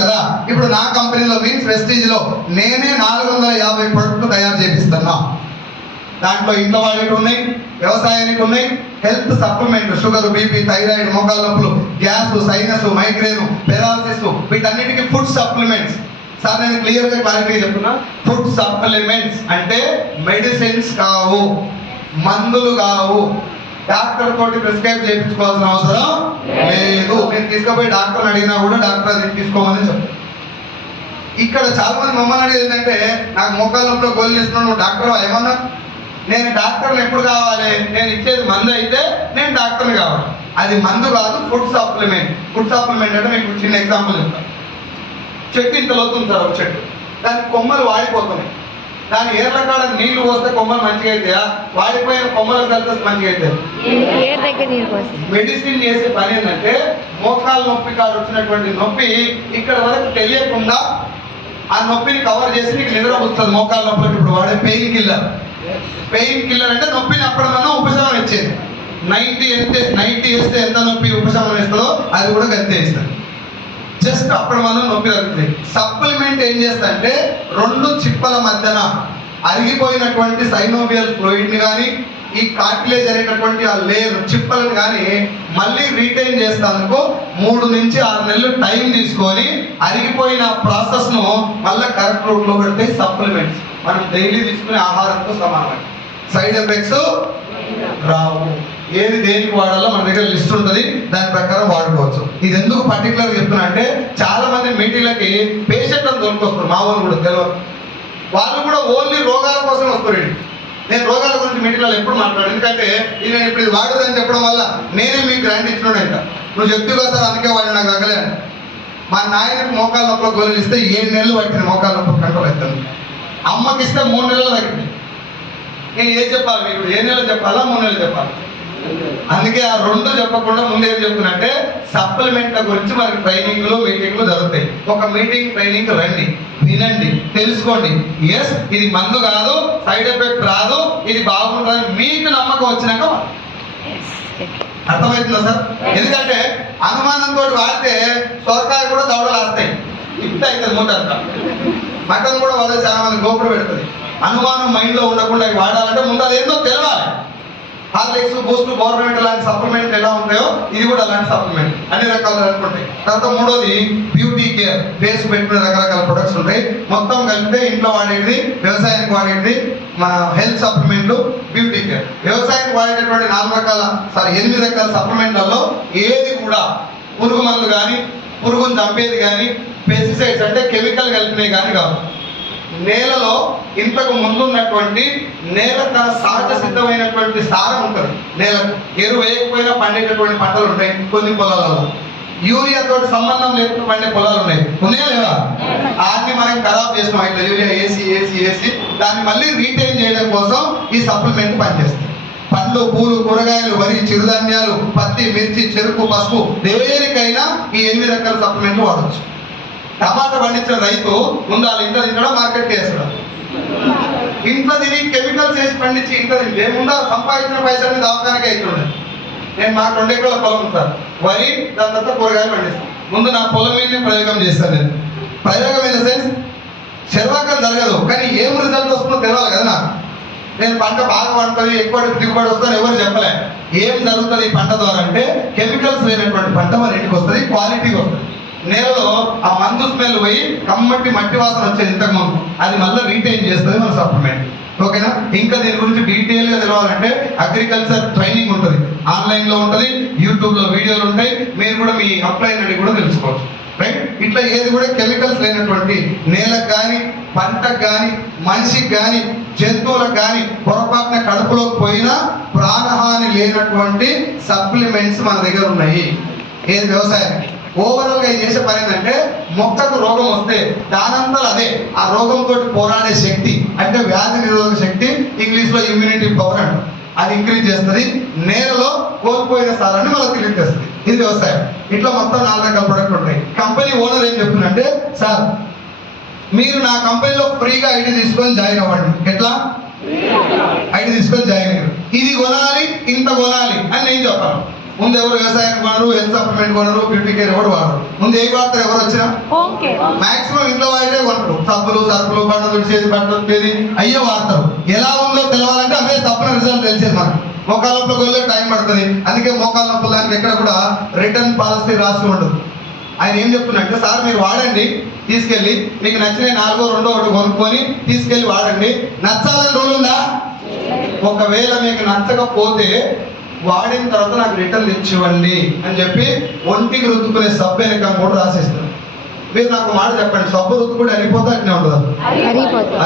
కదా. ఇప్పుడు నా కంపెనీలో మీన్స్ వెస్టీజ్ లో నేనే 450 ప్రొడక్ట్లు తయారు చేపిస్తున్నా. దాంట్లో ఇంట్లో వాడేవి ఉన్నాయి, వ్యవసాయానికి ఉన్నాయి, health supplement, sugar, BP, thyroid, మోకాళ్ళ నొప్పులు, గ్యాస్, సైనస్, మైగ్రేన్, పెరాలసిస్, వీటన్నిటికీ ఫుడ్ సప్లిమెంట్స్. సార్ నేను క్లియర్గా క్లారిటీ చెప్తున్నా, ఫుడ్ సప్లిమెంట్స్ అంటే మెడిసిన్స్ కావు, మందులు కావు. డాక్టర్ తోటి ప్రిస్క్రైబ్ చేయించుకోవాల్సిన అవసరం లేదు. నేను తీసుకుపోయి డాక్టర్ని అడిగినా కూడా డాక్టర్ అది తీసుకోమని చెప్తాను. ఇక్కడ చాలా మంది మమ్మల్ని అడిగేది ఏంటంటే, నాకు మోకాళ్ళ నొప్పులో గోళీలు ఇస్తున్నాను, నువ్వు డాక్టర్ ఏమన్నా? నేను డాక్టర్ని ఎప్పుడు కావాలి? నేను ఇచ్చేది మందు అయితే నేను డాక్టర్ని కావాలి. అది మందు కాదు, ఫుడ్ సప్లిమెంట్. ఫుడ్ సప్లిమెంట్ అంటే మీకు చిన్న ఎగ్జాంపుల్ చెప్తాను. చెట్టు ఇంత లోతుంది సార్, ఒక చెట్టు, దానికి కొమ్మలు వాడిపోతున్నాయి. దాని ఏర్ల కాడ నీళ్లు పోస్తే కొమ్మలు మంచిగా అవుతాయా? వాడిపోయిన కొమ్మలు కలిస్తే మంచిగా అవుతాయి. మెడిసిన్ చేసే పని ఏంటంటే, మోకాళ్ళ నొప్పి కాడ వచ్చినటువంటి నొప్పి ఇక్కడ వరకు తెలియకుండా ఆ నొప్పిని కవర్ చేసి నీకు నిద్ర వస్తుంది. మోకాళ్ళ నొప్పికి ఇప్పుడు వాడే పెయిన్ కిల్లర్. పెయిన్ కిల్లర్ అంటే నొప్పిని అప్పటికన్నా ఉపశమనం ఇచ్చేది. 90 వేస్తే ఎంత నొప్పి ఉపశమనం ఇస్తుందో అది కూడా గంతే ఇస్తుంది. జస్ట్ అప్పుడు మనం నొప్పి తగ్గుతుంది. సప్లిమెంట్ ఏం చేస్తా అంటే, 2 చిప్పల మధ్యన అరిగిపోయినటువంటి సైనోవియల్ ఫ్లూయిడ్ని కానీ, ఈ కార్టిలేజ్ అనేటటువంటి ఆ లేయర్ చిప్పలను కానీ మళ్ళీ రీటైన్ చేసేందుకు 3 నుంచి 6 నెలలు టైం తీసుకొని అరిగిపోయిన ప్రాసెస్ను మళ్ళీ కరెక్ట్ రూట్లో పెడితే సప్లిమెంట్స్ మనం డైలీ తీసుకునే ఆహారంతో సమానం. సైడ్ ఎఫెక్ట్స్ రావు. ఏది దేనికి వాడాలో మన దగ్గర లిస్ట్ ఉంటుంది, దాని ప్రకారం వాడుకోవచ్చు. ఇది ఎందుకు పర్టికులర్గా చెప్తున్నా అంటే, చాలా మంది మీటింగ్లకి పేషెంట్లను దొరికొస్తారు, మా వాళ్ళు కూడా తెలియదు. వాళ్ళు కూడా ఓన్లీ రోగాల కోసం వస్తారు. నేను రోగాల గురించి మీటింగ్లలో ఎప్పుడు మాట్లాడు, ఎందుకంటే నేను ఇప్పుడు ఇది వాడదని చెప్పడం వల్ల నేనే మీకు గ్రాంట్ ఇచ్చినాడు. ఇంకా నువ్వు చెప్తూ సార్ అందుకే వాడు నాకు తగ్గలే. మా నాయనకి మోకాళ్ళ నొప్పుల గోళీలు ఇస్తే 7 నెలలు పట్టింది మోకాళ్ళ నొప్పి కంట్రోల్ అవుతుంది. అమ్మకి ఇస్తే 3 నెలలు తగ్గింది. నేను ఏం చెప్పాలి మీకు? 7 నెలలు చెప్పాలా 3 నెలలు చెప్పాలి? అందుకే ఆ 2 చెప్పకుండా ముందు ఏం చెప్తున్నంటే, సప్లిమెంట్ల గురించి మనకి ట్రైనింగ్లు మీటింగ్లు జరుగుతాయి. ఒక మీటింగ్ ట్రైనింగ్ రండి, వినండి, తెలుసుకోండి. ఎస్ ఇది మందు కాదు, సైడ్ ఎఫెక్ట్ రాదు, ఇది బాగుంటుందని మీకు నమ్మకం వచ్చినాక అర్థమవుతుందా సార్? ఎందుకంటే అనుమానంతో వాడితే సొరకాయ కూడా దవడలు వస్తాయి, ఇట్లా అవుతుంది మూట అంతా. మటన్ కూడా వాళ్ళే చాలా మంది గోపురం పెడుతుంది. అనుమానం మైండ్లో ఉండకుండా అవి వాడాలంటే ముందు అది ఏందో తెలవాలి. హార్లిక్స్, బూస్ట్, గవర్నమెంట్ లాంటి సప్లిమెంట్ ఎలా ఉంటాయో ఇది కూడా అలాంటి సప్లిమెంట్, అన్ని రకాలు అనుకుంటాయి. తర్వాత 3వది బ్యూటీ కేర్. ఫేస్ పెట్టుకునే రకరకాల ప్రొడక్ట్స్ ఉంటాయి. మొత్తం కలిపితే ఇంట్లో వాడేది, వ్యవసాయానికి వాడేది, మన హెల్త్ సప్లిమెంట్లు, బ్యూటీ కేర్. వ్యవసాయానికి వాడేటటువంటి 8 రకాల సప్లిమెంట్లలో ఏది కూడా పురుగు మందు కానీ, పురుగును చంపేది కానీ, పెస్టిసైడ్స్ అంటే కెమికల్ కలిపినవి కానీ కాదు. నేలలో ఇంతకు ముందున్నటువంటి నేల తన సహజ సిద్ధమైనటువంటి సారం ఉంటుంది. నేలకు ఎరువు వేయకపోయినా పండేటటువంటి పంటలు ఉంటాయి కొన్ని పొలాలలో. యూరియా తోటి సంబంధం లేకుండా పండే పొలాలు ఉన్నాయా లేదా? వాటిని మనం ఖరాబ్ చేసినాం. ఇట్లా యూరియా వేసి దాన్ని మళ్ళీ రీటైన్ చేయడం కోసం ఈ సప్లిమెంట్ పనిచేస్తుంది. పండ్లు, పూలు, కూరగాయలు, వరి, చిరుధాన్యాలు, పత్తి, మిర్చి, చెరుకు, పసుపు దేనికైనా ఈ 8 రకాల సప్లిమెంట్లు వాడవచ్చు. టమాటా పండించిన రైతు ముందు వాళ్ళ ఇంట్లో తినడం, మార్కెట్కి వేస్తాడు. ఇంట్లో తిని కెమికల్స్ వేసి పండించి ఇంట్లో తింటే ఏముందా సంపాదించిన పైసలని దవాఖానకి అవుతుండే. నేను మాకు 2 ఎకరాల పొలం సార్, వరి, దాని తర్వాత కూరగాయలు పండిస్తాను. ముందు నా పొలం మీద ప్రయోగం చేస్తాను. నేను ప్రయోగం ఇన్ ద సెన్స్ శర్వాకం జరగదు, కానీ ఏం రిజల్ట్ వస్తుందో తెలియాలి కదా నాకు. నేను పంట బాగా పండుతుంది, ఎక్కువ దిగుబడి వస్తుందని ఎవరు చెప్పలే. ఏం జరుగుతుంది ఈ పంట ద్వారా అంటే, కెమికల్స్ లేనటువంటి పంట మన ఇంటికి వస్తుంది, క్వాలిటీగా వస్తుంది. నేలలో ఆ మందు స్మెల్ పోయి కమ్మటి మట్టి వాసన వచ్చేది ఇంతకు ముందు, అది మళ్ళీ రీటైన్ చేస్తుంది మన సప్లిమెంట్. ఓకేనా? ఇంకా దీని గురించి డీటెయిల్గా తెలవాలంటే అగ్రికల్చర్ ట్రైనింగ్ ఉంటుంది, ఆన్లైన్లో ఉంటుంది, యూట్యూబ్లో వీడియోలు ఉంటాయి. మీరు కూడా మీ అప్లైన్ అడిగి కూడా తెలుసుకోవచ్చు. రైట్? ఇట్లా ఏది కూడా కెమికల్స్ లేనటువంటి, నేలకు కానీ, పంటకు కానీ, మనిషికి కానీ, జంతువులకు కానీ పొరపాటున కడుపులోకి పోయినా ప్రాణహాని లేనటువంటి సప్లిమెంట్స్ మన దగ్గర ఉన్నాయి. ఏది వ్యవసాయానికి ఓవరాల్గా చేసే పని ఏంటంటే, మొక్కకు రోగం వస్తే దానంతా అదే ఆ రోగంతో పోరాడే శక్తి, అంటే వ్యాధి నిరోధక శక్తి, ఇంగ్లీష్లో ఇమ్యూనిటీ పవర్ అంట, అది ఇంక్రీజ్ చేస్తుంది. నేలలో కోల్పోయిన సారాన్ని మళ్ళీ తిరిగి తెస్తుంది. ఇది వ్యవసాయం. ఇట్లా మొత్తం 4 రకాల ప్రొడక్ట్లు ఉంటాయి. కంపెనీ ఓనర్ ఏం చెప్తుందంటే, సార్ మీరు నా కంపెనీలో ఫ్రీగా ఐడి తీసుకొని జాయిన్ అవ్వండి. ఎట్లా? ఐడి తీసుకొని జాయిన్ అయ్యారు. ఇది కొనాలి, ఇంత కొనాలి అని నేను చెప్పాను. ముందు ఎవరు వ్యవసాయం కొనరు, హెల్త్ సప్లిమెంట్ కొనరు, బ్యూటీ కేర్ ఎవరు వాడరు. ముందు ఏం వాడతారు? ఎవరు వచ్చినా మాక్సిమం ఇంట్లో వాడే కొంటారు. సబ్బులు, సరుకులు, బట్టలు తుడిచేది, బట్టలు ఉతికేది అయ్యే వాడతారు. ఎలా ఉందో తెలవాలంటే అవే తప్పని రిజల్ట్ తెలిసేది మనకు. మోకాళ్ళ నొప్పులకు వెళ్ళే టైం పడుతుంది. అందుకే మోకాళ్ళ నొప్పుల దానికి ఎక్కడ కూడా రిటర్న్ పాలసీ రాసి ఉండదు. ఆయన ఏం చెప్తున్నట్టే, సార్ మీరు వాడండి, తీసుకెళ్ళి మీకు నచ్చిన 4 2 ఒకటి కొనుక్కొని తీసుకెళ్ళి వాడండి. నచ్చాలని రూల్ ఉందా? ఒకవేళ మీకు నచ్చకపోతే వాడిన తర్వాత నాకు రిటర్న్ ఇచ్చివ్వండి అని చెప్పి ఒంటికి రుద్దుకునే సబ్బు వెనక కూడా రాసేస్తారు. మీరు నాకు మాట చెప్పండి, సబ్బు రుద్దుకుంటే అరిగిపోతే అట్నే ఉండదు.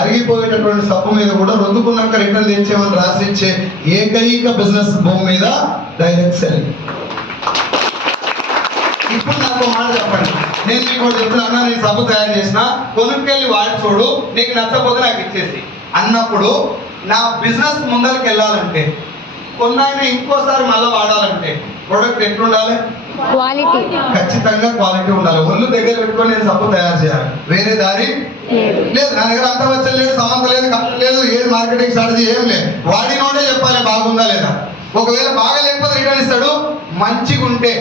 అరిగిపోయేటటువంటి సబ్బు మీద కూడా రుద్దుకున్నాక రిటర్న్ తెచ్చేమని రాసిచ్చే ఏకైక బిజినెస్ భూమి మీద డైరెక్ట్ సెల్లింగ్. ఇప్పుడు నాకు మాట చెప్పండి, నేను మీకు కూడా చెప్తున్నా, అన్న నేను సబ్బు తయారు చేసిన, కొనుక్కెళ్ళి వాడి చూడు, నీకు నచ్చకపోతే నాకు ఇచ్చేసి అన్నప్పుడు నా బిజినెస్ ముందరికి వెళ్ళాలంటే, కొన్నాయన ఇంకోసారి మళ్ళీ వాడాలంటే ప్రొడక్ట్ ఎట్లుండాలి? క్వాలిటీ, ఖచ్చితంగా క్వాలిటీ ఉండాలి. ఒళ్ళు దగ్గర పెట్టుకొని నేను సబ్బు తయారు చేయాలి, వేరే దారి లేదు. నా దగ్గర అంత వచ్చే లేదు, సమంత లేదు, కరెక్ట్ లేదు, ఏది మార్కెటింగ్ స్ట్రాటజీ ఏం లేదు. వాడినోడే చెప్పాలి బాగుందా లేదా. ఒకవేళ బాగా లేకపోతే రిటర్న్ ఇస్తాడు. మంచిగా ఉంటే,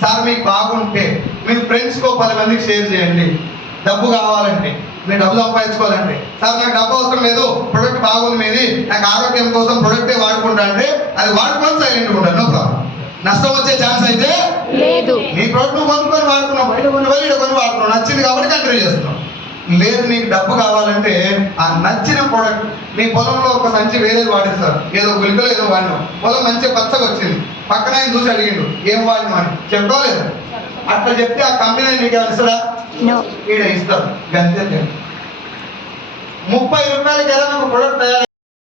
సార్ మీకు బాగుంటే మీ ఫ్రెండ్స్కో 10 మందికి షేర్ చేయండి. డబ్బు కావాలంటే, మీరు డబ్బు సంపాదించుకోవాలంటే, సార్ నాకు డబ్బు అవసరం లేదు, ప్రొడక్ట్ బాగుంది మీది, నాకు ఆరోగ్యం కోసం ప్రొడక్టే వాడుకుంటా అంటే అది వాడుకొని సైలెంట్గా ఉంటాను, నో ప్రాబ్లం. నష్టం వచ్చే ఛాన్స్ అయితే లేదు. నీ ప్రోడక్ట్ నువ్వు కొనుక్కొని వాడుతున్నావు, బయట కొని వాడుతున్నావు, నచ్చింది కాబట్టి కంటిన్యూ చేస్తున్నావు. లేదు నీకు డబ్బు కావాలంటే ఆ నచ్చిన ప్రోడక్ట్, నీ పొలంలో ఒక సంచి వేరేది వాడేస్తారు, ఏదో గులికలో ఏదో వాడినావు, పొలం మంచిగా పచ్చగా వచ్చింది, పక్కన ఆయన చూసి అడిగిండు ఏం వాడినావు అని, చెప్పలేదు. అట్లా చెప్తే ఆ కంపెనీ నీకు ఇస్తాడా? ఈడ ఇస్తారు. గంతే. 30 రూపాయలకి ఏదైనా ఒక ప్రొడక్ట్ తయారు